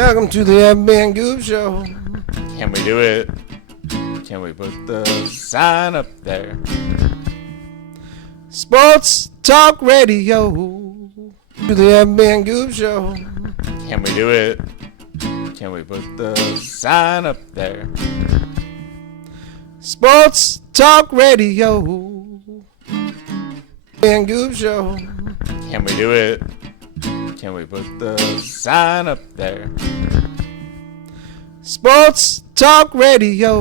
Welcome to the FB Goob Show. Can we do it? Can we put the sign up there? Sports Talk Radio. To the FB Goob Show. Can we do it? Can we put the sign up there? Sports Talk Radio. And Goob Show. Can we do it? Can we put the sign up there? Sports Talk Radio.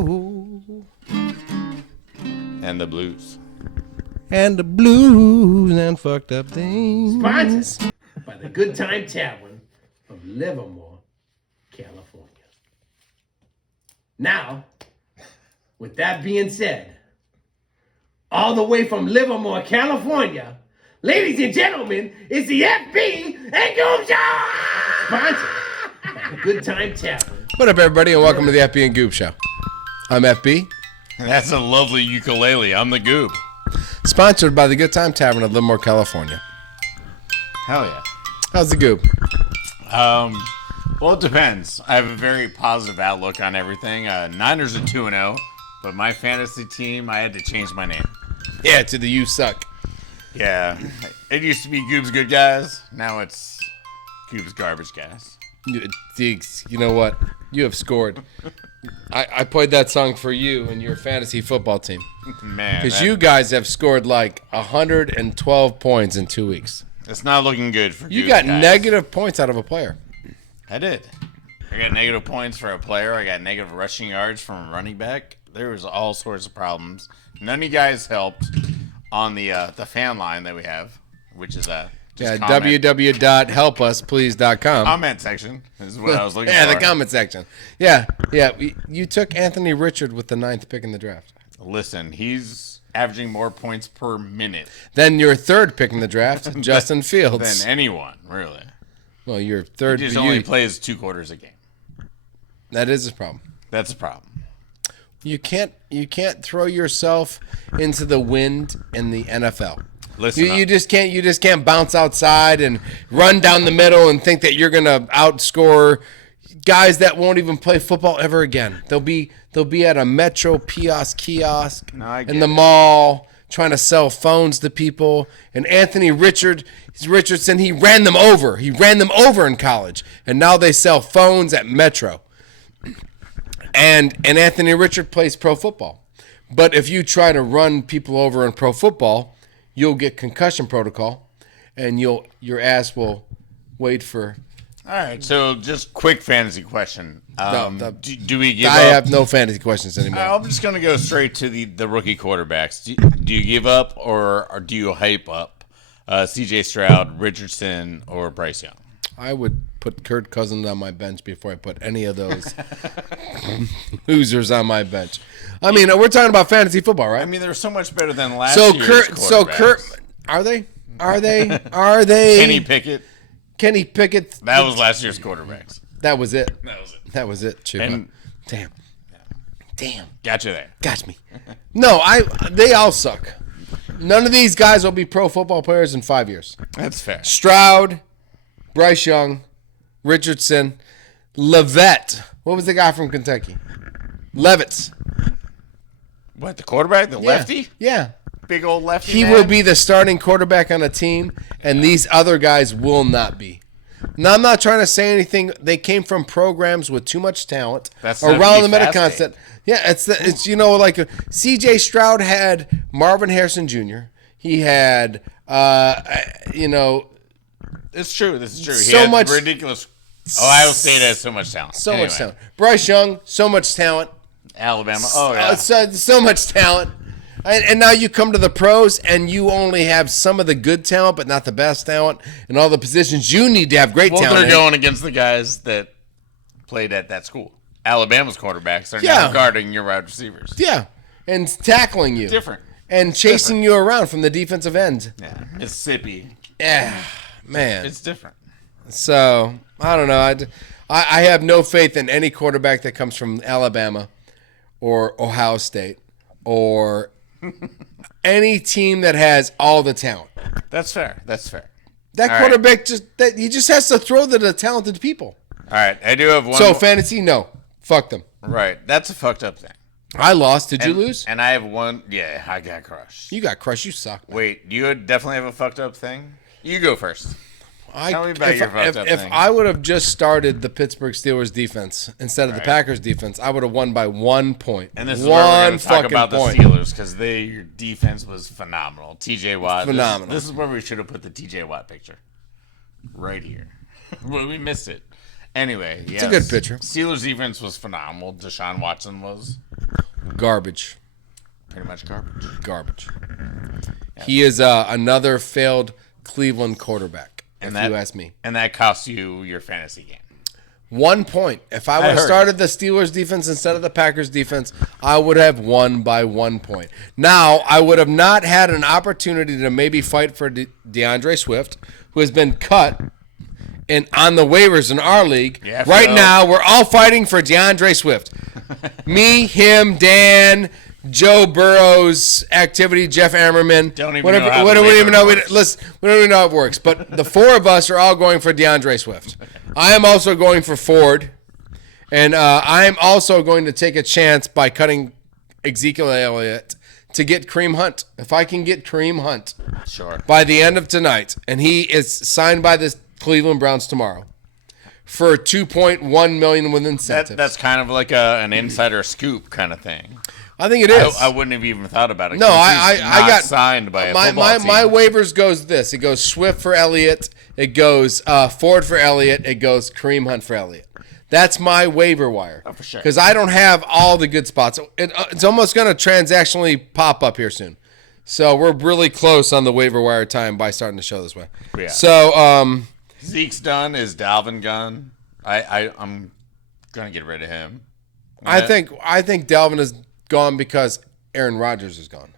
And the blues. And the blues and fucked up things. Sponsored by the Good Time Tavern of Livermore, California. Now, with that being said, all the way from Livermore, California, ladies and gentlemen, it's the FB and Goob Show! Sponsored by the Good Time Tavern. What up, everybody, and welcome to the FB and Goob Show. I'm FB. That's a lovely ukulele. I'm the Goob. Sponsored by the Good Time Tavern of Livermore, California. Hell yeah. How's the Goob? Well, it depends. I have a very positive outlook on everything. Niners are 2-0, but my fantasy team, I had to change my name. Yeah, to the You Suck. Yeah. It used to be Goob's Good Guys. Now it's Goob's Garbage Guys. You know what? You have scored. I played that song for you and your fantasy football team. Man. Because you guys have scored like 112 points in 2 weeks. It's not looking good for You Goob's got guys. negative points out of a player. I did. I got negative points for a player. I got negative rushing yards from a running back. There was all sorts of problems. None of you guys helped on the fan line that we have, which is www.helpusplease.com. comment section is what I was looking for. Yeah, the comment section. Yeah. You took Anthony Richard with the 9th pick in the draft. Listen, he's averaging more points per minute Then your 3rd pick in the draft, Justin Fields. than anyone, really. Well, your 3rd. He just only plays 2 quarters a game. That is a problem. That's a problem. You can't throw yourself into the wind in the NFL. Listen, You just can't bounce outside and run down the middle and think that you're gonna outscore guys that won't even play football ever again. They'll be at a Metro kiosk in the mall trying to sell phones to people. And Anthony Richardson, he ran them over. He ran them over in college, and now they sell phones at Metro. And Anthony Richard plays pro football. But if you try to run people over in pro football, you'll get concussion protocol, and your ass will wait for. all right, so just quick fantasy question. Do we give I up? have no fantasy questions anymore. I'm just going to go straight to the rookie quarterbacks. Do you give up or do you hype up C.J. Stroud, Richardson, or Bryce Young? I would put Kirk Cousins on my bench before I put any of those losers on my bench. I mean, we're talking about fantasy football, right? I mean, they're so much better than last year's quarterbacks. Are they? Kenny Pickett. Kenny Pickett. That was last year's quarterbacks. That was it. That was it. Chuba. And- Damn. Got you there. Got me. No, they all suck. None of these guys will be pro football players in 5 years. That's fair. Stroud, Bryce Young, Richardson, Levitt. What was the guy from Kentucky? Levitz. What, the quarterback? The lefty? Yeah. Big old lefty He man? will be the starting quarterback on a team, and these other guys will not be. Now, I'm not trying to say anything. They came from programs with too much talent That's not around to the be meta fasting. concept. Yeah, it's like C.J. Stroud had Marvin Harrison Jr. He had, It's true. This is true. He So had much- ridiculous. Ohio State has so much talent. so Anyway, much talent. Bryce Young, so much talent. Alabama. Oh, yeah. So much talent. And now you come to the pros, and you only have some of the good talent, but not the best talent. And all the positions you need to have great Well, talent. they're going against the guys that played at that school. Alabama's quarterbacks are Yeah. now guarding your wide receivers. Yeah, and tackling you. Different. And chasing you around from the defensive end. Yeah. Mississippi. Yeah, man. It's different. So, I don't know. I have no faith in any quarterback that comes from Alabama or Ohio State or any team that has all the talent. That's fair. That's fair. That All quarterback he just has to throw to the talented people. All right, I do have one. So fantasy, no. Fuck them. Right, that's a fucked up thing. I lost. Did you lose? And I have one. Yeah, I got crushed. You got crushed. You suck. Man. Wait, you definitely have a fucked up thing? You go first. Tell me about your fucked up if thing. I would have just started the Pittsburgh Steelers defense instead of the Packers defense, I would have won by 1 point. And this is where we're going to talk about point. the Steelers because your defense was phenomenal. TJ Watt. Phenomenal. This is where we should have put the TJ Watt picture. Right here. Well, we missed it. Anyway, yes. It's a good picture. Steelers defense was phenomenal. Deshaun Watson was Garbage. pretty much garbage. Garbage. Yes. He is another failed Cleveland quarterback, if you ask me. And that cost you your fantasy game. 1 point. If I would have started the Steelers defense instead of the Packers defense, I would have won by 1 point. Now, I would have not had an opportunity to maybe fight for DeAndre Swift, who has been cut and on the waivers in our league. Yeah, right now, we're all fighting for DeAndre Swift. Me, him, Dan, Joe Burrow's activity, Jeff Ammerman. Don't even whatever, know how we don't even know. works. We don't even know how it works. But the four of us are all going for DeAndre Swift. I am also going for Ford. And I am also going to take a chance by cutting Ezekiel Elliott to get Kareem Hunt. If I can get Kareem Hunt by the end of tonight, and he is signed by the Cleveland Browns tomorrow for $2.1 million with incentives. That's kind of like an insider scoop kind of thing. I think it is. I wouldn't have even thought about it. No, I got signed by a football team. My waivers goes this. It goes Swift for Elliott. It goes Ford for Elliott. It goes Kareem Hunt for Elliott. That's my waiver wire. Oh, for sure. Because I don't have all the good spots. It's almost going to transactionally pop up here soon. So we're really close on the waiver wire time by starting the show this way. Yeah. So Zeke's done. Is Dalvin gone? I'm gonna get rid of him. I think Dalvin is gone because Aaron Rodgers is gone.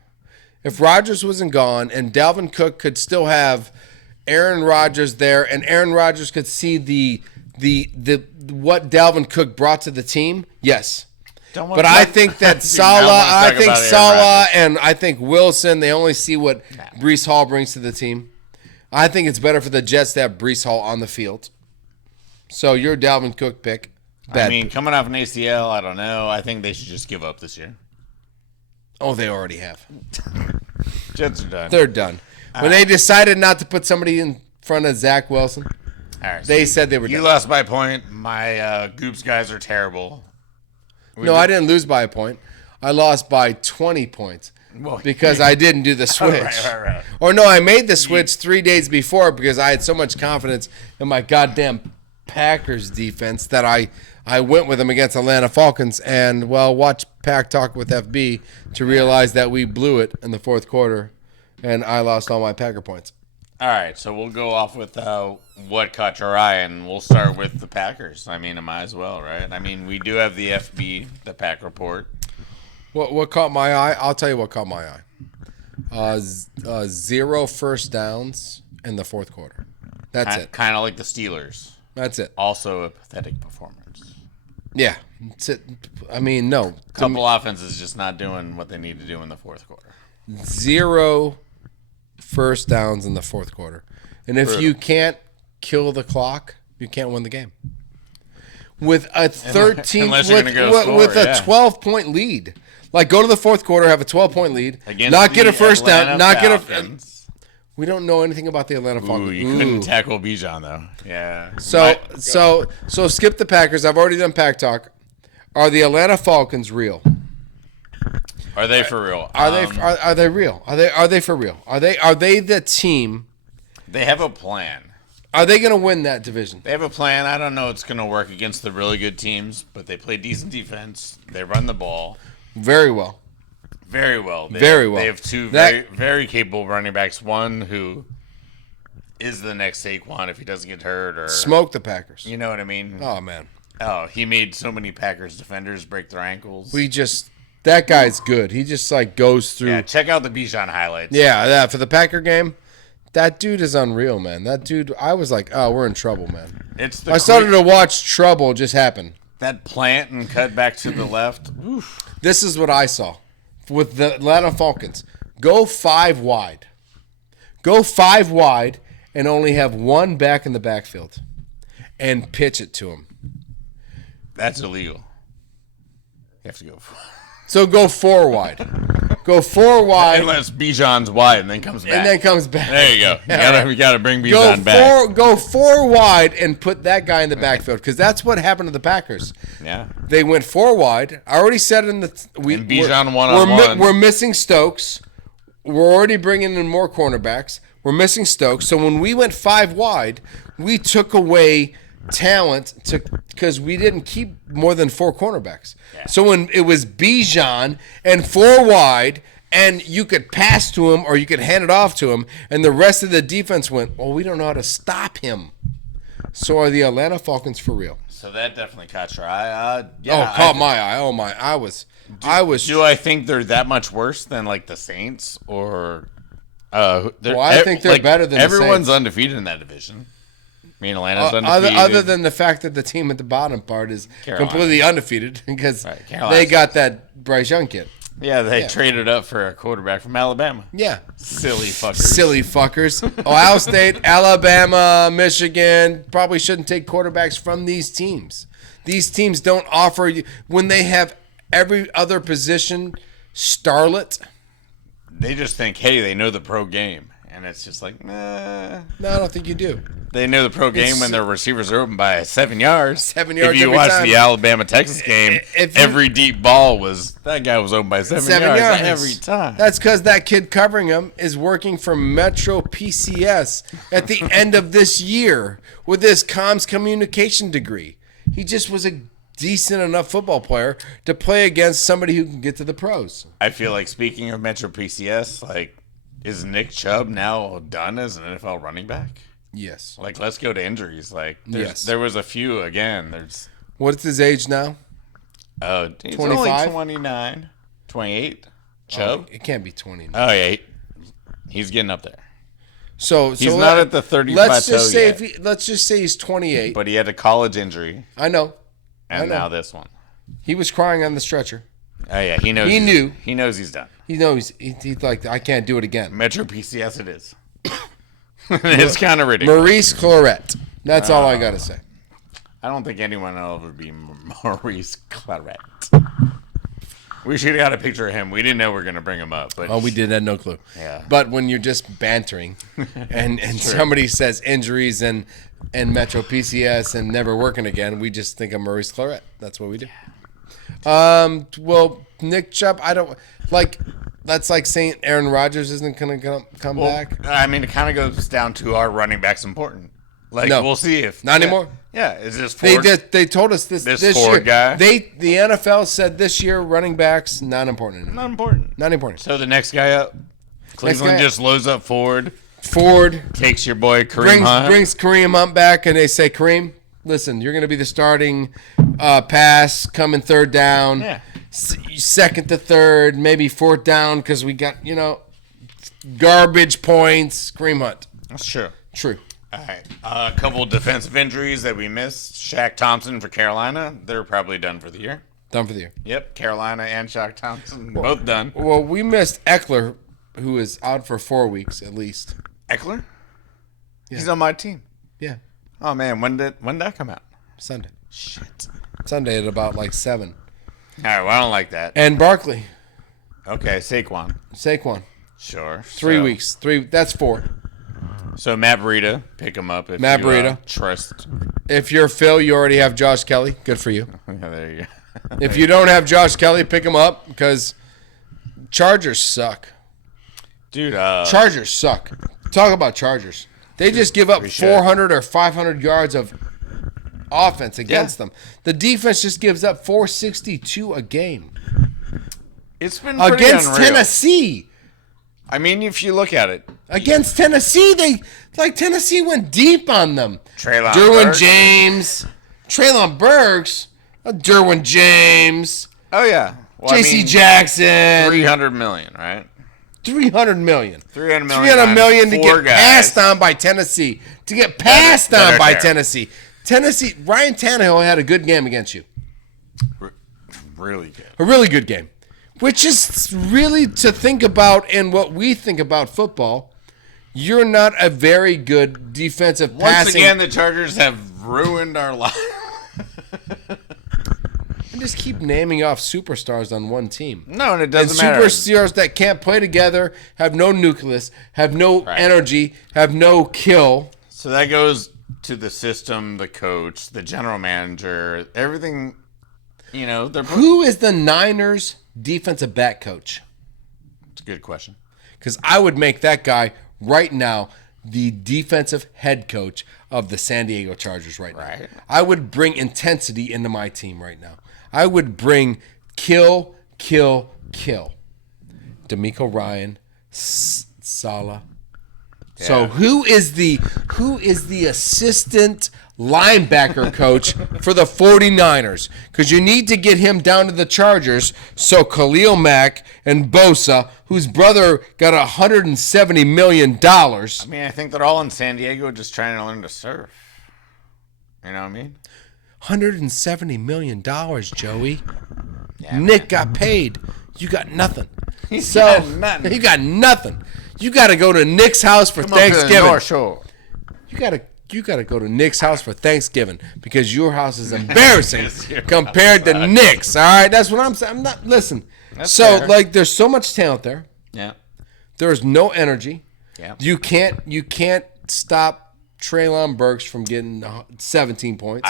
If Rodgers wasn't gone and Dalvin Cook could still have Aaron Rodgers there, and Aaron Rodgers could see the what Dalvin Cook brought to the team, yes. But I think that Salah and I think Wilson, they only see what Breece Hall brings to the team. I think it's better for the Jets to have Breece Hall on the field. So your Dalvin Cook pick. I mean, coming off an ACL, I don't know. I think they should just give up this year. Oh, they already have. Jets are done. They're done. When they decided not to put somebody in front of Zach Wilson, they said they were done. You lost by a point. My Goops guys are terrible. I didn't lose by a point. I lost by 20 points because I didn't do the switch. Right. Or no, I made the switch 3 days before because I had so much confidence in my goddamn Packers defense that I went with them against Atlanta Falcons. And, watch Pack Talk with FB to realize that we blew it in the fourth quarter, and I lost all my Packer points. All right, so we'll go off with what caught your eye, and we'll start with the Packers. I mean, it might as well, right? I mean, we do have the FB, the Pack Report. What caught my eye? I'll tell you what caught my eye. 0 first downs in the fourth quarter. That's it. Kind of like the Steelers. That's it. Also a pathetic performance. Yeah. That's it. I mean, no. Couple offenses just not doing what they need to do in the fourth quarter. 0 first downs in the fourth quarter. And if you can't kill the clock, you can't win the game. With a 12-point lead. Like, go to the fourth quarter, have a 12-point lead, not get a first down, We don't know anything about the Atlanta Falcons. You couldn't tackle Bijan, though. Yeah. So skip the Packers. I've already done Pack Talk. Are the Atlanta Falcons real? Are they for real? Are they real? Are they for real? Are they the team? They have a plan. Are they going to win that division? They have a plan. I don't know it's going to work against the really good teams, but they play decent defense. They run the ball very well. Very well. Very well. They have two very capable running backs. One who is the next Saquon if he doesn't get hurt or smoke the Packers. You know what I mean? Oh man. Oh, he made so many Packers defenders break their ankles. That guy's good. He just goes through. Yeah, check out the Bijan highlights. Yeah, for the Packer game, that dude is unreal, man. That dude, I was like, oh, we're in trouble, man. I started to watch trouble just happen. That plant and cut back to the left. Oof. This is what I saw with the Atlanta Falcons. Go 5 wide. Go 5 wide and only have one back in the backfield and pitch it to him. That's illegal. You have to go. So go 4 wide. Go 4 wide. Unless Bijan's wide and then comes back. And then comes back. There you go. You gotta bring Bijan back. Go 4 wide and put that guy in the backfield because that's what happened to the Packers. Yeah. They went 4 wide. I already said in the And Bijan one-on-one. We're missing Stokes. We're already bringing in more cornerbacks. We're missing Stokes. So when we went 5 wide, we took away talent because we didn't keep more than 4 cornerbacks. Yeah. So when it was Bijan and 4 wide, and you could pass to him or you could hand it off to him, and the rest of the defense went, well, we don't know how to stop him. So are the Atlanta Falcons for real? So that definitely caught your eye. Caught my eye. Oh my! I was. Do I think they're that much worse than like the Saints or? I think they're better than everyone's the Saints. Undefeated in that division. I mean, Atlanta's undefeated. Other than the fact that the team at the bottom part is completely undefeated because they got that Bryce Young kid. Yeah, they traded up for a quarterback from Alabama. Yeah. Silly fuckers. Silly fuckers. Ohio State, Alabama, Michigan probably shouldn't take quarterbacks from these teams. These teams don't offer you when they have every other position starlet. They just think, hey, they know the pro game. And it's just like, nah. No, I don't think you do. They know the pro game when their receivers are open by 7 yards. 7 yards. If you watch the Alabama-Texas game, every deep ball that guy was open by 7 yards every time. That's because that kid covering him is working for Metro PCS at the end of this year with his comms communication degree. He just was a decent enough football player to play against somebody who can get to the pros. I feel like, speaking of Metro PCS, like, is Nick Chubb now done as an NFL running back? Yes. Like, let's go to injuries. Like, there was a few again. What's his age now? He's 25? only 29, 28. Chubb? It can't be 29. Oh yeah, he's getting up there. So he's not at the 30 let's plateau just say yet. let's just say he's 28. But he had a college injury. I know. And now this one. He was crying on the stretcher. Oh yeah, he knows. He knows he's done. He knows he's like, I can't do it again. Metro PCS it is. It's kind of ridiculous. Maurice Claret. That's all I got to say. I don't think anyone will ever be Maurice Claret. We should have got a picture of him. We didn't know we were going to bring him up. But we did have no clue. Yeah. But when you're just bantering and somebody says injuries and Metro PCS and never working again, we just think of Maurice Claret. That's what we do. Well, Nick Chubb, I don't like. That's like saying Aaron Rodgers isn't going to come back. I mean, it kind of goes down to our running backs important. Like, no, we'll see if not anymore. Yeah, is this Ford? They told us this Ford year. Guy? The NFL said this year running backs not important anymore. Not important. So the next guy up, Cleveland just loads up Ford. Ford takes your boy Kareem Hunt. Brings Kareem Hunt back, and they say, Kareem, listen, you're going to be the starting pass coming third down. Yeah. Second to third, maybe fourth down because we got, garbage points. Kareem Hunt. That's true. True. All right. A couple defensive injuries that we missed. Shaq Thompson for Carolina. They're probably done for the year. Done for the year. Yep. Carolina and Shaq Thompson both done. Well, we missed Eckler, who is out for 4 weeks at least. Eckler? Yeah. He's on my team. Yeah. Oh, man. When did that come out? Sunday. Shit. Sunday at about 7. All right. Well, I don't like that. And Barkley. Okay. Saquon. Sure. 3 weeks. That's 4. So Matt Breida, pick him up. Matt Breida. Trust. If you're Phil, you already have Josh Kelly. Good for you. Yeah, there you go. If you don't have Josh Kelly, pick him up because Chargers suck. Dude, Chargers suck. Talk about Chargers. They just give up 400 or 500 yards of offense against them. The defense just gives up 462 a game. It's been pretty against unreal. Tennessee. I mean, if you look at it. Against Tennessee, Tennessee went deep on them. Treylon James. Treylon Burks. Derwin James. Oh, yeah. Well, J.C. Jackson. $300 million, right? $300 million. $300 million to get guys. passed on by Tennessee. Tennessee. Ryan Tannehill had a good game against you. Really good. A really good game. Which is really to think about and what we think about football. You're not a very good defensive passing. Once again, the Chargers have ruined our life. just keep naming off superstars on one team. No, and it doesn't matter. Superstars that can't play together, have no nucleus, have no energy, have no kill. So that goes to the system, the coach, the general manager, everything. You know, who is the Niners defensive back coach? It's a good question. Because I would make that guy right now the defensive head coach of the San Diego Chargers right now. Right. I would bring intensity into my team right now. I would bring kill. D'Amico Ryan, Salah. Yeah. So who is the assistant linebacker coach for the 49ers? Because you need to get him down to the Chargers so Khalil Mack and Bosa, whose brother got $170 million. I mean, I think they're all in San Diego just trying to learn to surf. You know what I mean? $170 million, Joey. Yeah, Nick got paid. You got nothing. You got nothing. You got to go to Nick's house for Thanksgiving. Shore. You got to go to Nick's house for Thanksgiving because your house is embarrassing compared to Nick's. All right, that's what I'm saying. I'm not listen. That's so fair. like, there's so much talent there. Yeah. There's no energy. Yeah. You can't stop Treylon Burks from getting 17 points.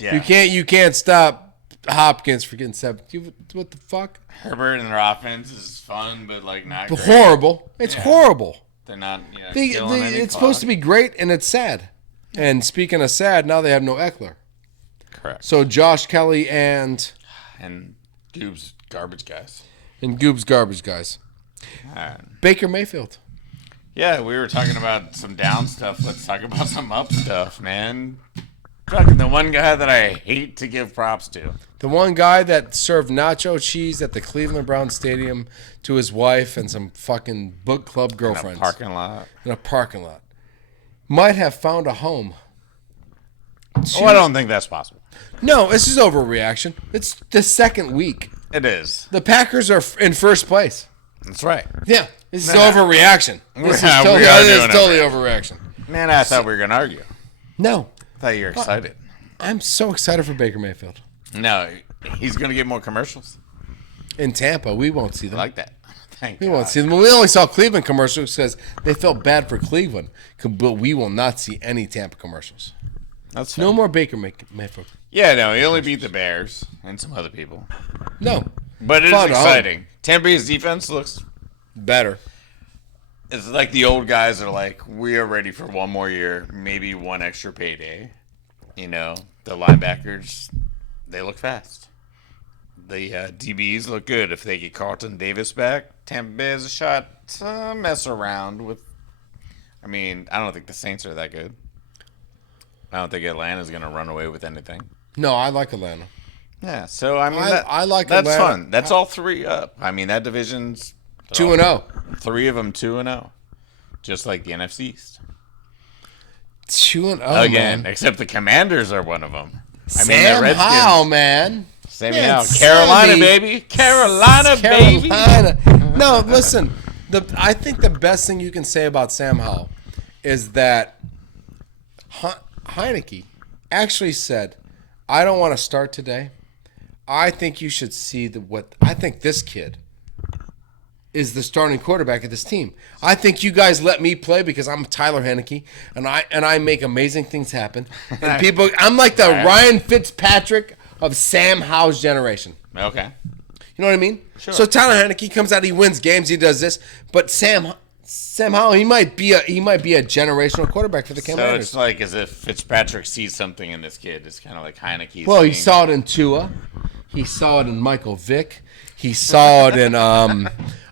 You can't stop Hopkins for getting 17. What the fuck? Herbert and their offense is fun, but like not great. Horrible. It's horrible. They're not. It's supposed to be great, and it's sad. And speaking of sad, now they have no Eckler. Correct. So Josh Kelly and Goob's garbage guys. Baker Mayfield. Yeah, we were talking about some down stuff. Let's talk about some up stuff, man. Fucking the one guy that I hate to give props to. The one guy that served nacho cheese at the Cleveland Browns Stadium to his wife and some fucking book club girlfriends. In a parking lot. Might have found a home. I don't think that's possible. No, this is overreaction. It's the second week. It is. The Packers are in first place. That's right. Yeah, this is overreaction. This is totally overreaction. Man, I thought we were going to argue. No. I thought you were excited. I'm so excited for Baker Mayfield. No, he's going to get more commercials. In Tampa, we won't see them. I like that. Thank we God. won't see them. We only saw Cleveland commercials because they felt bad for Cleveland. But we will not see any Tampa commercials. That's fair. No more Baker Mayfield. Yeah, no, he only beat the Bears and some other people. No. But it is exciting. Tampa's defense looks better. It's like the old guys are like, we are ready for one more year, maybe one extra payday. You know, the linebackers, they look fast. The DBs look good. If they get Carlton Davis back, Tampa Bay has a shot to mess around with. I mean, I don't think the Saints are that good. I don't think Atlanta's going to run away with anything. No, I like Atlanta. Yeah, so I mean, I like that's Atlanta. fun. That's all three up. I mean, that division's 2-0. Three of them 2-0, just like the NFC East. 2-0 again, man. Except the Commanders are one of them. Sam Howell, man. Sammy Howell, Carolina, baby, Carolina, baby. No, listen. I think the best thing you can say about Sam Howell is that Heineke actually said, "I don't want to start today. I think you should see I think this kid is the starting quarterback of this team. I think you guys let me play because I'm Tyler Heineke and I make amazing things happen. And people, I'm like the Ryan Fitzpatrick of Sam Howell's generation. Okay. You know what I mean? Sure. So Tyler Heineke comes out, he wins games, he does this, but Sam Howell, he might be a generational quarterback for the Commanders. So it's like as if Fitzpatrick sees something in this kid. It's kind of like Heineke's. Well, he saw it in Tua. He saw it in Michael Vick. He saw it in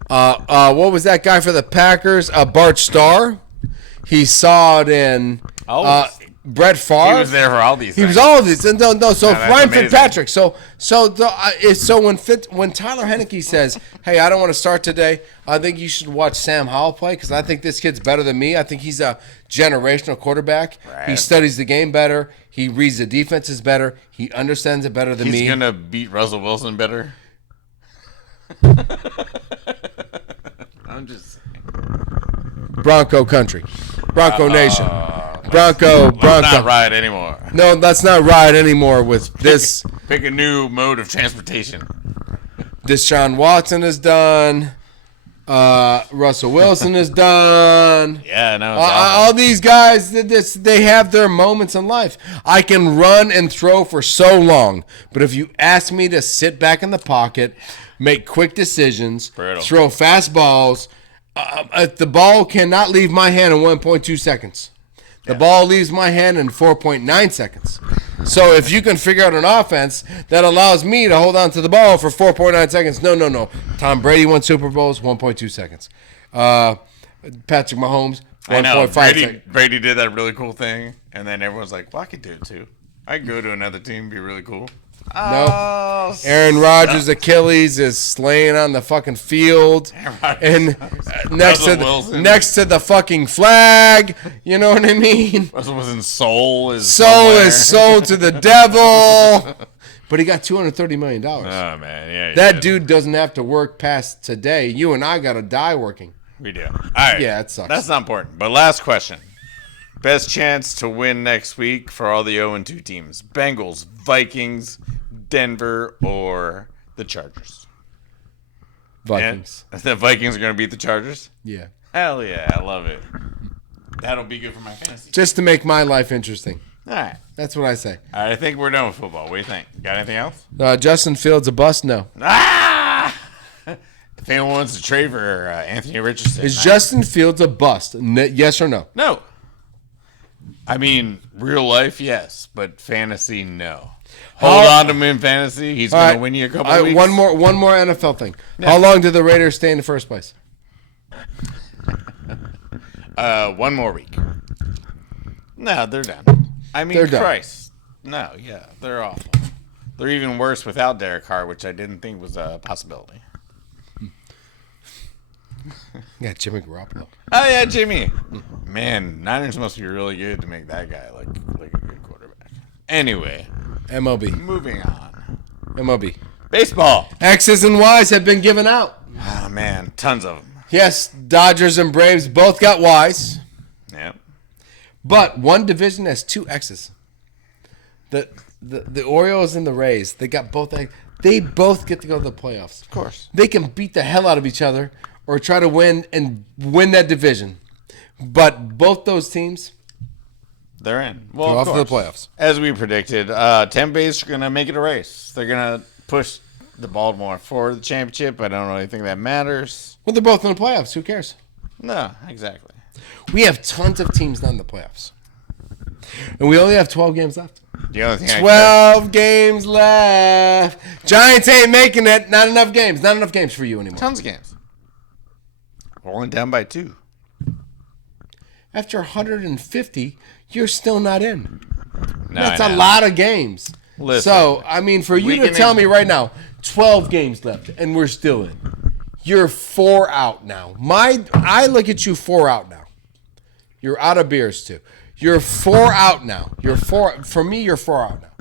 what was that guy for the Packers? Bart Starr. He saw it in Brett Favre. He was there for all these. He was all of these. No. So Ryan amazing. Fitzpatrick. So when Tyler Heineke says, "Hey, I don't want to start today. I think you should watch Sam Howell play because I think this kid's better than me. I think he's a generational quarterback. Right. He studies the game better. He reads the defenses better. He understands it better than me. He's gonna beat Russell Wilson better." I'm just Bronco country, Bronco nation, Bronco. Not right anymore. No, that's not right anymore with this Pick a new mode of transportation. Deshaun Watson is done. Russell Wilson is done. Yeah, no. All these guys, they have their moments in life. I can run and throw for so long, but if you ask me to sit back in the pocket, make quick decisions, throw fast balls, the ball cannot leave my hand in 1.2 seconds. The ball leaves my hand in 4.9 seconds. So if you can figure out an offense that allows me to hold on to the ball for 4.9 seconds, no. Tom Brady won Super Bowls, 1.2 seconds. Patrick Mahomes, 1.5 seconds. Brady did that really cool thing, and then everyone's like, well, I could do it too. I could go to another team and be really cool. Nope. Aaron Rodgers' Achilles is slaying on the fucking field, and next to the fucking flag. You know what I mean? Russell Wilson's soul is sold to the devil. But he got $230 million. Oh man, yeah. That dude doesn't have to work past today. You and I gotta die working. We do. All right. Yeah, it sucks. That's not important. But last question. Best chance to win next week for all the 0-2 teams. Bengals, Vikings, Denver, or the Chargers? Vikings. And the Vikings are going to beat the Chargers? Yeah. Hell yeah. I love it. That'll be good for my fantasy. Just to make my life interesting. All right. That's what I say. All right. I think we're done with football. What do you think? Got anything else? Justin Fields a bust? No. Ah! If anyone wants to trade for Anthony Richardson. Is Justin Fields a bust? Yes or no? No. I mean, real life, yes, but fantasy, no. Hold on to him in fantasy. He's going to win you a couple of weeks. One more NFL thing. Yeah. How long did the Raiders stay in the first place? 1 more week. No, they're done. I mean, Christ. No, yeah, they're awful. They're even worse without Derek Carr, which I didn't think was a possibility. Yeah, Jimmy Garoppolo. Oh, yeah, Jimmy. Man, Niners must be really good to make that guy like a good quarterback. Anyway. MLB. Moving on. MLB. Baseball. X's and Y's have been given out. Oh, man. Tons of them. Yes, Dodgers and Braves both got Y's. Yep. But one division has 2 X's. The Orioles and the Rays, they got both. They both get to go to the playoffs. Of course. They can beat the hell out of each other or try to win that division. But both those teams, they're in. Well, off to the playoffs. As we predicted, Tampa Bay's going to make it a race. They're going to push the Baltimore for the championship. I don't really think that matters. Well, they're both in the playoffs. Who cares? No, exactly. We have tons of teams not in the playoffs. And we only have 12 games left. The only thing 12 games left. Giants ain't making it. Not enough games. Not enough games for you anymore. Tons of games. We're only down by 2. After 150, you're still not in. No, That's a lot of games. Listen, so, I mean, for you to tell me right now, 12 games left, and we're still in. You're 4 out now. I look at you 4 out now. You're out of beers, too. You're 4 out now. For me, you're 4 out now.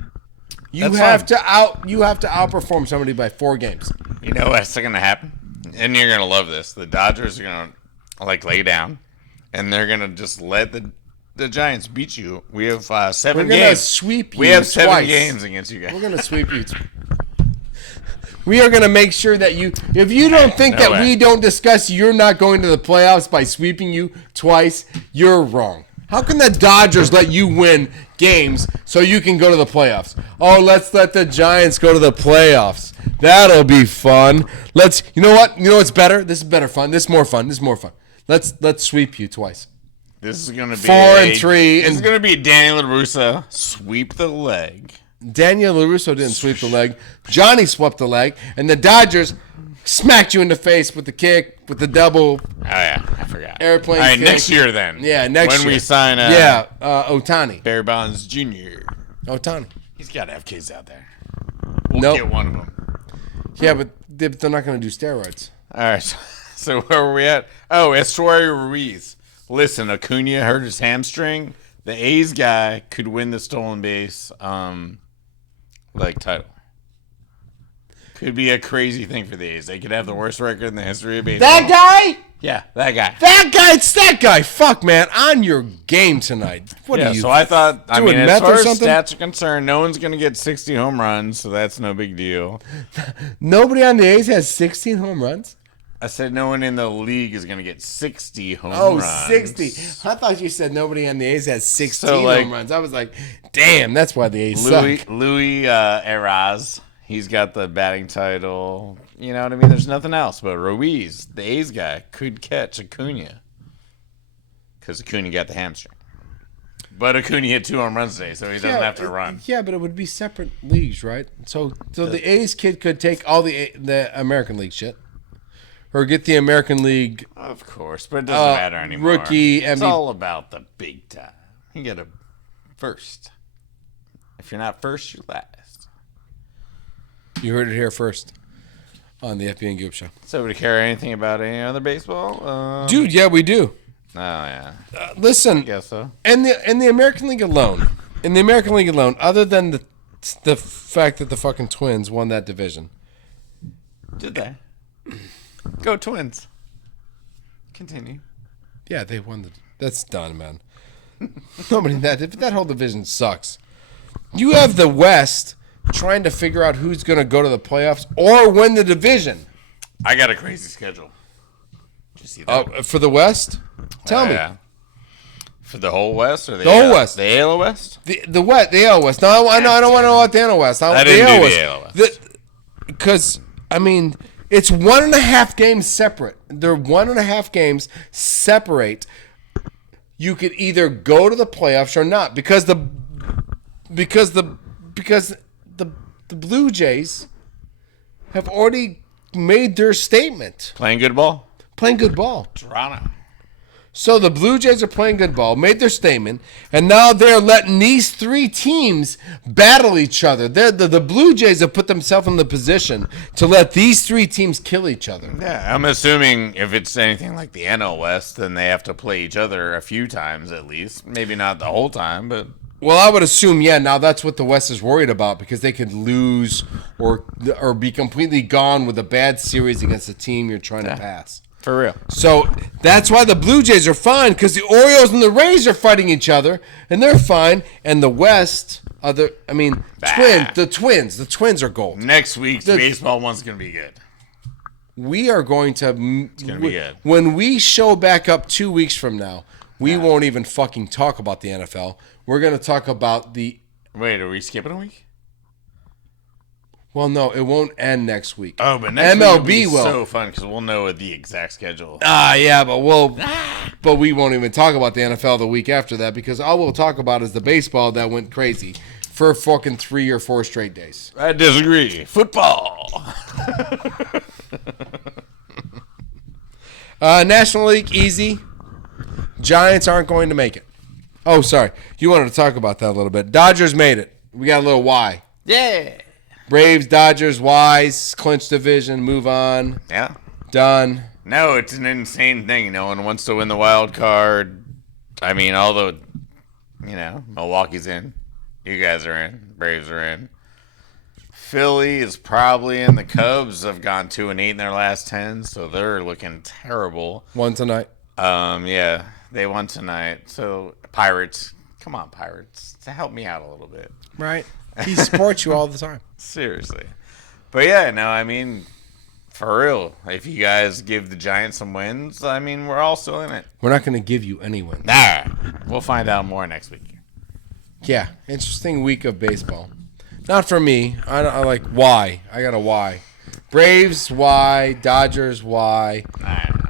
You have to outperform somebody by 4 games. You know what's going to happen? And you're going to love this. The Dodgers are going to lay down, and they're going to just let the Giants beat you. We have 7 games. We're going to sweep you. We have 7 twice. games against you guys. We're going to sweep you. We are going to make sure that if you don't think that we don't discuss you're not going to the playoffs by sweeping you twice, you're wrong. How can the Dodgers let you win games so you can go to the playoffs? Oh, let's let the Giants go to the playoffs. That'll be fun. You know what? You know what's better? This is better fun. This is more fun. Let's sweep you twice. This is going to be 4 and 3. This is going to be Daniel LaRussa sweep the leg. Daniel LaRusso didn't sweep the leg. Johnny swept the leg, and the Dodgers smacked you in the face with the kick, with the double. Oh, yeah. I forgot. Airplane All right, kick. next year then. Yeah, next year. When we sign Ohtani. Barry Bonds Jr. Ohtani. He's got to have kids out there. Nope. Get one of them. Yeah, but they're not going to do steroids. All right. So where were we at? Oh, Estuary Ruiz. Listen, Acuna hurt his hamstring. The A's guy could win the stolen base title. Could be a crazy thing for the A's. They could have the worst record in the history of baseball. That guy? Yeah, that guy. It's that guy. Fuck, man. On your game tonight. What are you? So I thought, as meth far or as something? stats are concerned, no one's going to get 60 home runs, so that's no big deal. Nobody on the A's has 16 home runs? I said no one in the league is going to get 60 home runs. 60. I thought you said nobody on the A's has 16 So, like, home runs. I was like, damn, that's why the A's suck. Louis Eraz, he's got the batting title. You know what I mean? There's nothing else. But Ruiz, the A's guy, could catch Acuna. Because Acuna got the hamstring. But Acuna hit 2 home runs today, so he doesn't have to run. Yeah, but it would be separate leagues, right? So the A's kid could take all the American League shit. Or get the American League. Of course, but it doesn't matter anymore. Rookie, it's all about the big time. You get a first. If you're not first, you're last. You heard it here first on the FB and Goop Show. So, would you care anything about any other baseball? Dude, yeah, we do. Oh, yeah. Listen, I guess so. in the American League alone, other than the fact that the fucking Twins won that division. Did they? Go Twins. Continue. Yeah, they won that's done, man. Nobody that whole division sucks. You have the West trying to figure out who's going to go to the playoffs or win the division. I got a crazy schedule. Did you see that? For the West? Tell me. For the whole West or the whole West? The AL West? The West, the AL West. No, I don't want to know about the NL West. I didn't do the AL West. Because, I mean, it's 1.5 games separate. They're 1.5 games separate. You could either go to the playoffs or not because the Blue Jays have already made their statement. Playing good ball? Playing good ball. Toronto. So the Blue Jays are playing good ball, made their statement, and now they're letting these 3 teams battle each other. The Blue Jays have put themselves in the position to let these 3 teams kill each other. Yeah, I'm assuming if it's anything like the NL West, then they have to play each other a few times at least. Maybe not the whole time, but... Well, I would assume, yeah, now that's what the West is worried about because they could lose or be completely gone with a bad series against the team you're trying to pass. For real. So that's why the Blue Jays are fine because the Orioles and the Rays are fighting each other, and they're fine. And the West, the Twins are gold. Next week's baseball one's going to be good. We are going to. It's going to be good. When we show back up 2 weeks from now, we won't even fucking talk about the NFL. We're going to talk about the. Wait, are we skipping a week? Well, no, it won't end next week. Oh, but next MLB week will be will. so fun because we'll know the exact schedule. Yeah, but we won't even talk about the NFL the week after that because all we'll talk about is the baseball that went crazy for fucking 3 or 4 straight days. I disagree. Football. National League, easy. Giants aren't going to make it. Oh, sorry. You wanted to talk about that a little bit. Dodgers made it. We got a little Y. Yeah. Braves, Dodgers, Ys, clinch division, move on. Yeah. Done. No, it's an insane thing. No one wants to win the wild card. I mean, although, Milwaukee's in. You guys are in. Braves are in. Philly is probably in. The Cubs have gone 2-8 in their last 10, so they're looking terrible. Won tonight. Yeah, they won tonight. So, Pirates. Come on, Pirates. To help me out a little bit. Right. He supports you all the time. Seriously. But yeah, no, I mean, for real, if you guys give the Giants some wins, I mean, we're all still in it. We're not going to give you any wins. Nah, we'll find out more next week. Yeah, interesting week of baseball. Not for me. I like Y. I got a Y. Braves, Y. Dodgers, Y.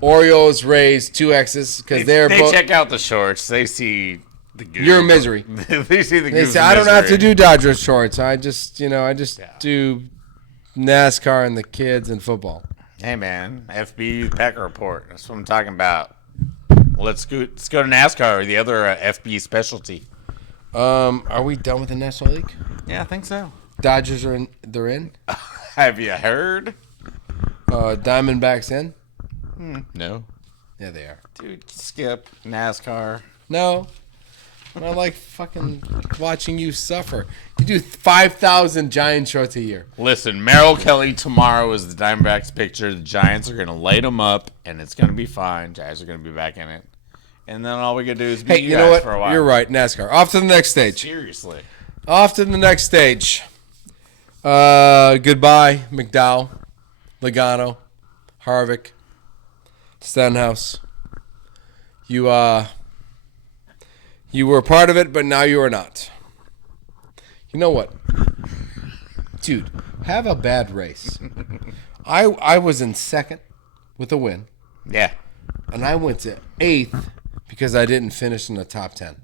Orioles, Rays, 2 X's because they check out the shorts. They see the goof. You're in misery. They see the goof. They say, I don't have to do Dodgers shorts. I just do NASCAR and the kids and football. Hey, man. FB Packer Report. That's what I'm talking about. Let's go to NASCAR, the other FB specialty. Are we done with the National League? Yeah, I think so. Dodgers are in. They're in. Have you heard? Diamondbacks in. No. Yeah, they are. Dude, skip NASCAR. No. I like fucking watching you suffer. You do 5,000 Giant shorts a year. Listen, Merrill Kelly tomorrow is the Diamondbacks picture. The Giants are going to light them up, and it's going to be fine. Giants are going to be back in it. And then all we can do is beat Hey, you you guys know what? for a while. You're right, NASCAR. Off to the next stage. Seriously. Off to the next stage. Goodbye, McDowell, Logano, Harvick, Stenhouse. You were a part of it, but now you are not. You know what? Dude, have a bad race. I was in second with a win, Yeah. and I went to 8th because I didn't finish in the top 10.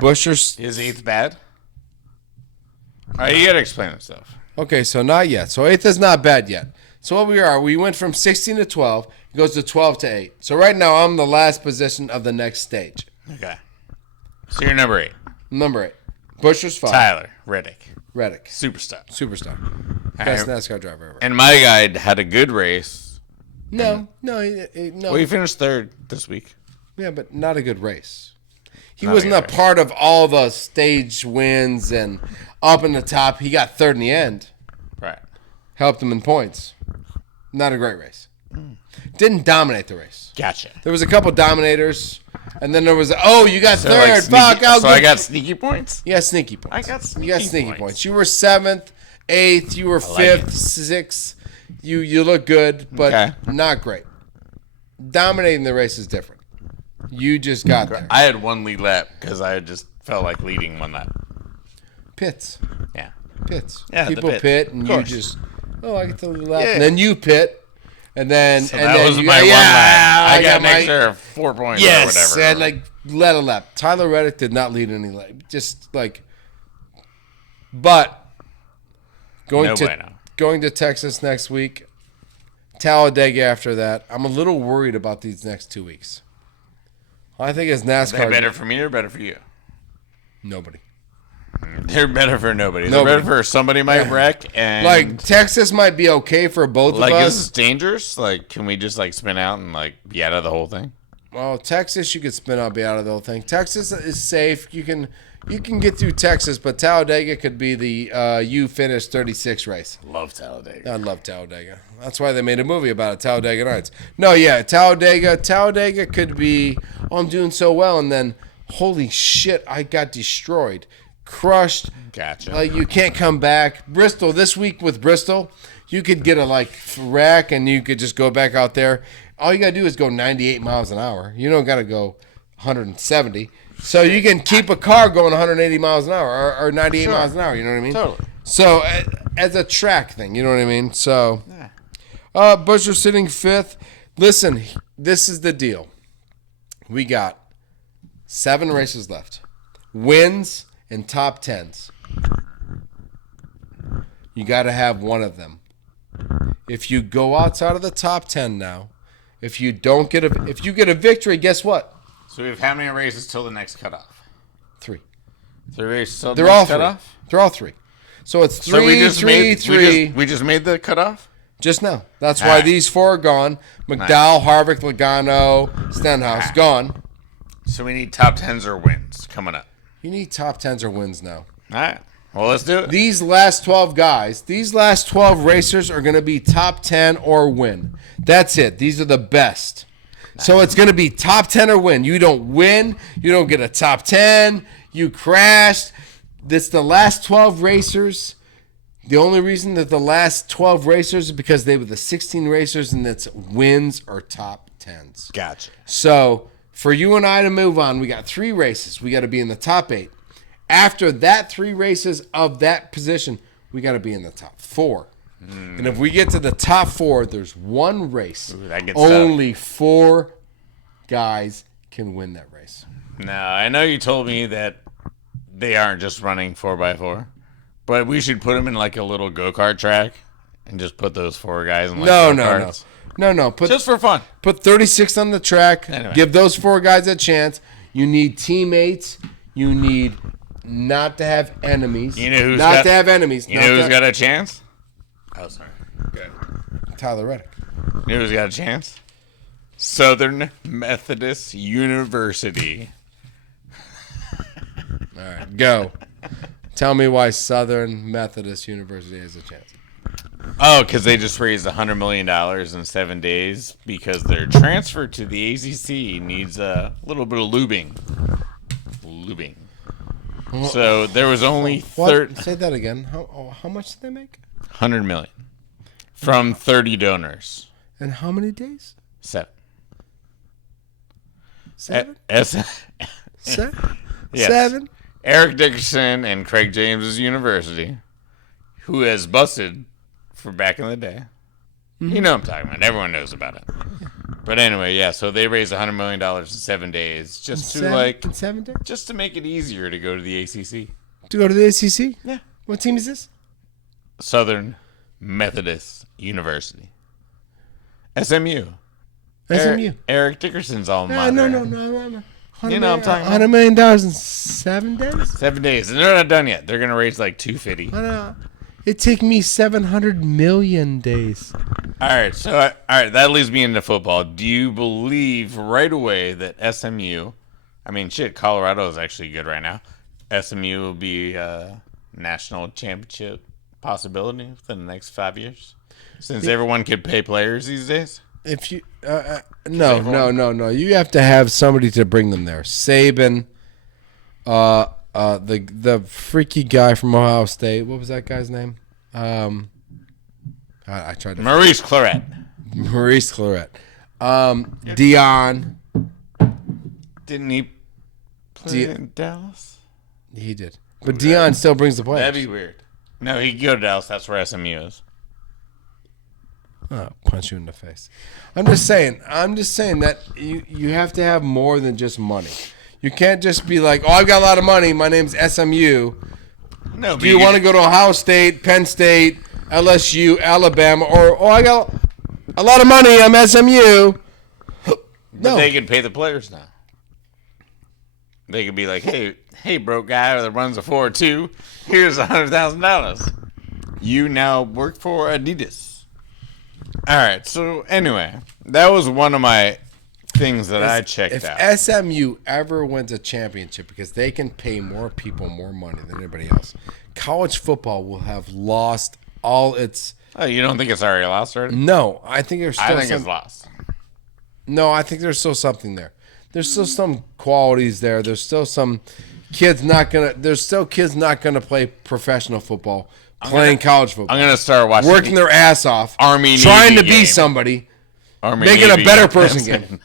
Buscher's... Is 8th bad? All right, you got to explain this stuff. Okay, so not yet. So 8th is not bad yet. So what we went from 16 to 12. It goes to 12 to 8. So right now I'm the last position of the next stage. Okay. So you're number 8. Number 8. Buscher's 5. Tyler Reddick. Superstar. Best NASCAR driver ever. And my guy had a good race. No. Well, he finished 3rd this week. Yeah, but not a good race. He Not a wasn't good a race. part of all the stage wins and up in the top. He got 3rd in the end. Right. Helped him in points. Not a great race. Didn't dominate the race. Gotcha. There was a couple dominators, and then there was, you got So, 3rd. like, Fuck, I'll I go- got sneaky points? You got sneaky points. I got You got sneaky sneaky points. points. You were 7th, 8th. You were 5th, 6th. You look good, but Okay. not great. Dominating the race is different. You just got there. I had one lead lap because I just felt like leading one lap. Pits. Yeah. Yeah, the people pit. pit, Of and you course. just, I get the lap. Yeah. And then you pit, and then So and that then was you my go, one lap. I got an my- extra 4 points Yes, or whatever. and like led a lap. Tyler Reddick did not lead any lap. Just like, but going to Texas next week, Talladega after that. I'm a little worried about these next 2 weeks. I think as Are they NASCAR, better for me or better for you? nobody. They're better for nobody. They're Nobody. better for somebody might wreck and Like Texas might be okay for both like of is us. this dangerous? Like can we just like spin out and like be out of the whole thing? Well, Texas, you could spin out, be out of the whole thing. Texas is safe. You can get through Texas, but Talladega could be the you finish 36 race. Love Talladega. I love Talladega. That's why they made a movie about it, Talladega Nights. No, yeah, Talladega could be, I'm doing so well, and then, holy shit, I got destroyed. Crushed. Gotcha. Like, you can't come back. Bristol, this week with Bristol, you could get a, wreck, and you could just go back out there. All you got to do is go 98 miles an hour. You don't got to go 170. So you can keep a car going 180 miles an hour or 98 miles an hour. You know what I mean? Totally. So as a track thing, you know what I mean? So Buscher sitting 5th. Listen, this is the deal. We got 7 races left. Wins and top 10s. You got to have one of them. If you go outside of the top 10 now, if you get a victory, guess what? So we have how many races till the next cutoff? 3. 3 races till the They're all next 3. cutoff? They're all 3. So it's 3, So we just 3, made 3. we just made the cutoff? Just now. That's All why right. these 4 are gone. McDowell, Harvick, Logano, Stenhouse, gone. So we need top 10s or wins coming up. You need top 10s or wins now. All right. Well, let's do it. These last 12 guys, these last 12 racers are going to be top 10 or win. That's it. These are the best. So it's going to be top 10 or win. You don't win. You don't get a top 10. You crashed. This the last 12 racers. The only reason that the last 12 racers is because they were the 16 racers and that's wins or top 10s. Gotcha. So for you and I to move on, we got 3 races. We got to be in the top 8. After that 3 races of that position, we got to be in the top 4. And if we get to the top 4, there's one race. Ooh, that gets Only 4 guys can win that race. Now, I know you told me that they aren't just running 4x4, but we should put them in like a little go-kart track and just put those 4 guys in like go-karts. No. Just for fun. Put 36 on the track. Anyway. Give those 4 guys a chance. You need teammates. You need not to have enemies. You know who's not got, to have enemies. You know who's got a chance? Oh, sorry. Good. Tyler Reddick. You know who's got a chance? Southern Methodist University. All right, go. Tell me why Southern Methodist University has a chance. Oh, because they just raised $100 million in 7 days because their transfer to the ACC needs a little bit of lubing. So there was only Say that again. How much did they make? 100 million from 30 donors. And how many days? 7. 7? Seven? Yes. 7? Eric Dickerson and Craig James's university, who has busted for back in the day. Mm-hmm. You know what I'm talking about. Everyone knows about it. But anyway, yeah, so they raised $100 million in 7 days just in 7 days? Just to make it easier to go to the ACC. To go to the ACC? Yeah. What team is this? Southern Methodist University. SMU. SMU. Eric Dickerson's alma mater. No. You know what I'm talking about. $100 million in 7 days? 7 days. And they're not done yet. They're going to raise like $250. It take me 700 million days. All right. So, that leads me into football. Do you believe right away that SMU, Colorado is actually good right now. SMU will be a national championship possibility within the next 5 years? Since everyone could pay players these days? If you no. You have to have somebody to bring them there. Saban, the freaky guy from Ohio State. What was that guy's name? I tried to. Maurice Claret. Dion. Didn't he play in Dallas? He did, but Dion still brings the players. That'd be weird. No, he could go to Dallas. That's where SMU is. Oh, punch you in the face. I'm just saying that you have to have more than just money. You can't just be like, oh, I've got a lot of money. My name's SMU. No, do you want to go to Ohio State, Penn State, LSU, Alabama, or I got a lot of money. I'm SMU. But they can pay the players now. They could be like, hey, broke guy that runs a 4-2. Here's $100,000. You now work for Adidas. All right. So anyway, that was one of my things that I checked out. If SMU ever wins a championship, because they can pay more people more money than anybody else, college football will have lost all its. Oh, you don't think it's already lost already? No, I think there's. I think it's lost. No, I think there's still something there. There's still some qualities there. There's still some kids not gonna. There's still kids not gonna play professional football. Playing college football. I'm going to start watching. Working their ass off. Army, trying Navy to be somebody. Army, making Navy a better person game.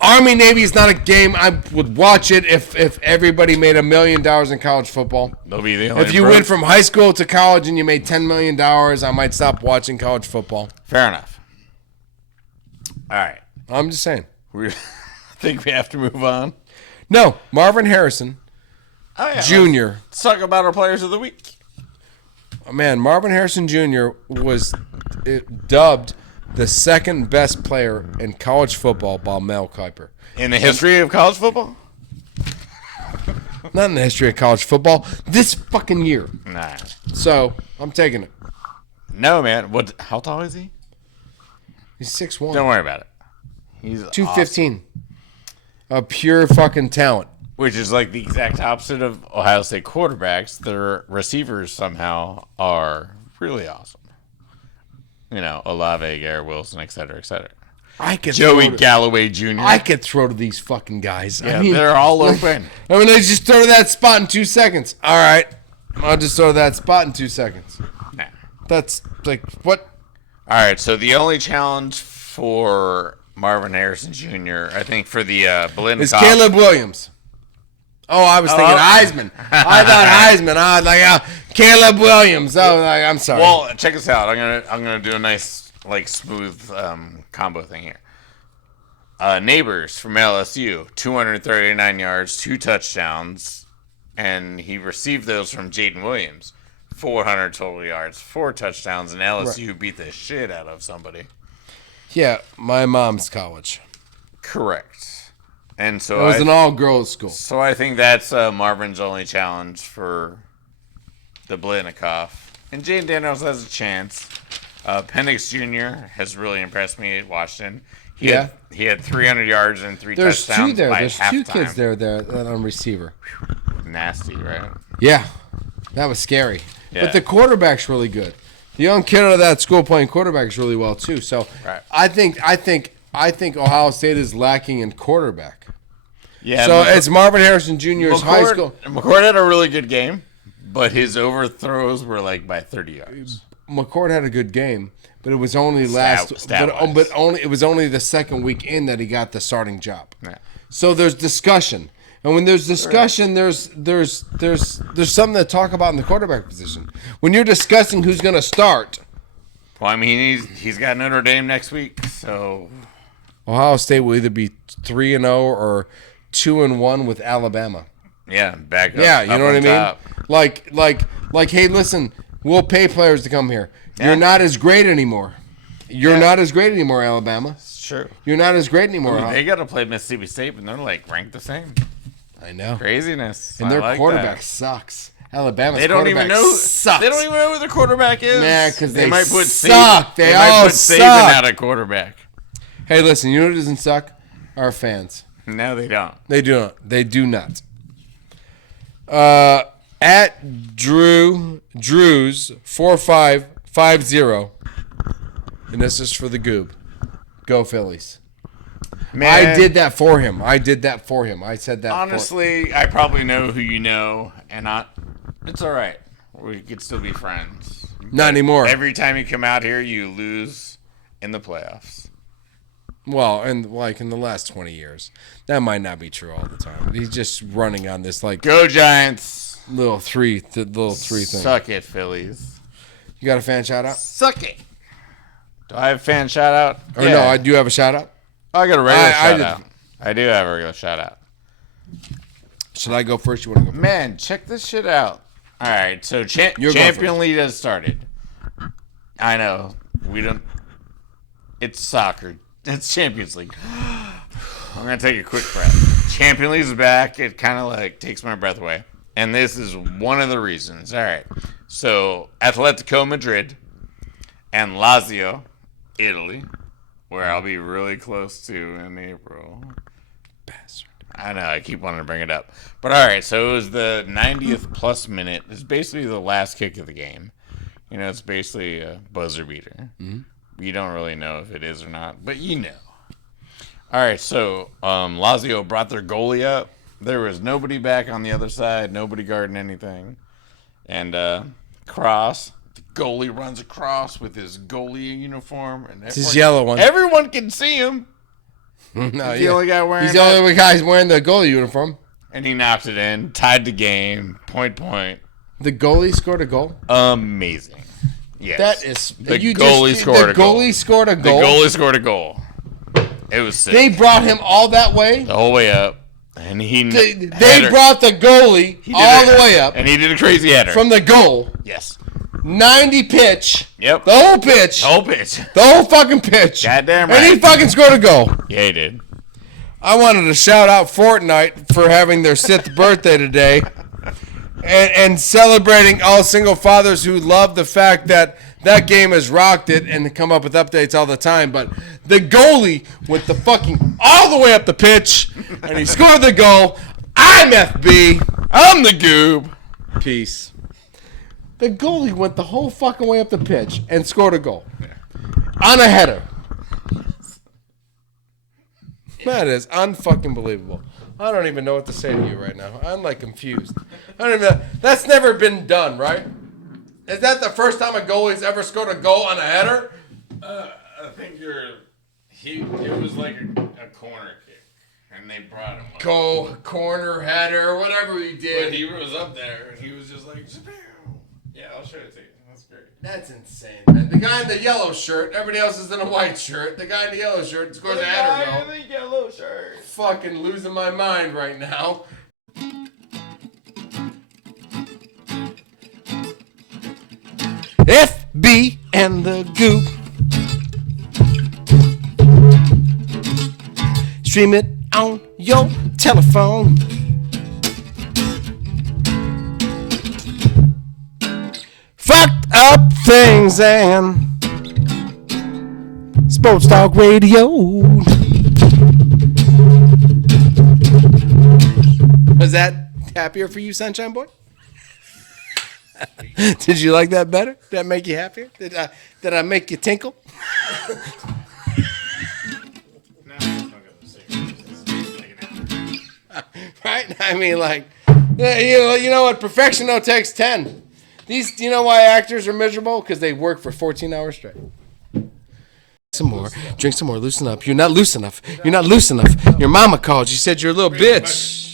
Army, Navy is not a game. I would watch it if everybody made $1 million in college football. They'll be the only if you went from high school to college and you made $10 million, I might stop watching college football. Fair enough. All right. I'm just saying. I think we have to move on. No. Marvin Harrison Jr. Let's talk about our players of the week. Man, Marvin Harrison Jr. was dubbed the second best player in college football by Mel Kiper. In the history of college football? Not in the history of college football. This fucking year. Nah. So, I'm taking it. No, man. How tall is he? He's 6'1". Don't worry about it. He's 215. Awesome. A pure fucking talent. Which is like the exact opposite of Ohio State quarterbacks. Their receivers somehow are really awesome. You know, Olave, Garrett Wilson, et cetera, et cetera. Joey Galloway Jr. I could throw to these fucking guys. Yeah, they're all open. They just throw to that spot in 2 seconds. All right. I'll just throw to that spot in 2 seconds. Nah. That's like, what? All right, so the only challenge for Marvin Harrison Jr., I think for the Blinn is Caleb Williams. Oh, I was thinking Heisman. I thought Heisman. I was like, Caleb Williams. Oh, I'm sorry. Well, check this out. I'm gonna do a nice, smooth combo thing here. Neighbors from LSU, 239 yards, 2 touchdowns, and he received those from Jaden Williams, 400 total yards, 4 touchdowns, and LSU beat the shit out of somebody. Yeah, my mom's college. Correct. And so it was an all-girls school. So I think that's Marvin's only challenge for the Blitnikoff. And Jaden Daniels has a chance. Penix Jr. has really impressed me at Washington. He had 300 yards and 3 touchdowns. There's 2 there. By There's halftime. 2 kids there on receiver. nasty, right? Yeah, that was scary. Yeah. But the quarterback's really good. The young kid out of that school playing quarterback is really well too. So Right. I think Ohio State is lacking in quarterback. Yeah. So it's Marvin Harrison Jr.'s high school. McCord had a really good game, but his overthrows were like by 30 yards. McCord had a good game, but it was only it was only the second week in that he got the starting job. Yeah. So there's discussion. And when there's discussion, there's something to talk about in the quarterback position. When you're discussing who's going to start, Well, I mean, he's got Notre Dame next week, so Ohio State will either be 3-0 or 2-1 with Alabama. yeah, back up. Yeah, you up know what I on mean? top. Like, hey, listen, we'll pay players to come here. You're not as great anymore. You're not as great anymore, Alabama. It's true. You're not as great anymore. I mean, they got to play Mississippi State, but they're like ranked the same. I know. Craziness. And their I like quarterback that. sucks. Alabama's They don't quarterback even know. sucks. They don't even know who the quarterback is. Yeah, because they might put suck. They They might all put Saban suck. out of quarterback. Hey, listen, you know who doesn't suck? Our fans. No, they don't. They do not. They do not. At Drews 4550, and this is for the goob. Go Phillies. Man, I did that for him. I said that. Honestly, I probably know who you know, and it's all right. We could still be friends. Not anymore. Every time you come out here, you lose in the playoffs. Well, and like in the last 20 years, that might not be true all the time. He's just running on this like Go Giants. little three thing. Suck it, Phillies. You got a fan shout out? Suck it. Do I have a fan shout out? Or no, I do have a shout out. I got a regular I shout did. out. I do have a regular shout out. Should I go first? You want to go first? Man, check this shit out. All right, so You're going Champion first. League has started. I know. We don't. It's soccer. It's Champions League. I'm going to take a quick breath. Champion League is back. It kind of like takes my breath away. And this is one of the reasons. All right. So, Atletico Madrid and Lazio, Italy, where I'll be really close to in April. Bastard. I know, I keep wanting to bring it up. But all right, so it was the 90th plus minute. It's basically the last kick of the game. You know, it's basically a buzzer beater. Mm-hmm. You don't really know if it is or not, but you know. All right, so Lazio brought their goalie up. There was nobody back on the other side, nobody guarding anything. And cross, the goalie runs across with his goalie uniform. And It's his yellow one. Everyone can see him. No, He's the only guy wearing He's the only guy wearing the goalie uniform. And he knocked it in, tied the game, point. The goalie scored a goal? Amazing. Yes. That is... The goalie scored a goal. The goalie scored a goal? The goalie scored a goal. It was sick. They brought him all that way? The whole way up. And They brought the goalie all the way up. And he did a crazy header. From the goal. Yes. 90 pitch. Yep. The whole pitch. The whole pitch. The whole fucking pitch. Goddamn right. And he fucking scored a goal. Yeah, he did. I wanted to shout out Fortnite for having their 6th birthday today. And celebrating all single fathers who love the fact that that game has rocked it and come up with updates all the time. But the goalie went the fucking all the way up the pitch, and he scored the goal. I'm FB. I'm the goob. Peace. The goalie went the whole fucking way up the pitch and scored a goal. On a header. That is unfucking believable. I don't even know what to say to you right now. I'm like confused. I don't even. That's never been done, right? Is that the first time a goalie's ever scored a goal on a header? I think it was like a corner kick, and they brought him up. Goal, corner, header, whatever he did. But he was up there, and he was just like, yeah, I'll show it to you. That's great. That's insane, man. The guy in the yellow shirt, everybody else is in a white shirt. The guy in the yellow shirt scores a header goal. The yellow shirt. Fucking losing my mind right now. FB and the Goop. Stream it on your telephone. Fucked up things and Sports Talk Radio. Was that happier for you, Sunshine Boy? Did you like that better? Did that make you happier? Did I make you tinkle? Right? I mean, like, you know what? Perfection though takes 10. These, you know why actors are miserable? Because they work for 14 hours straight. Some more. Drink some more. Loosen up. You're not loose enough. You're not loose enough. Your mama called. She said you're a little bitch.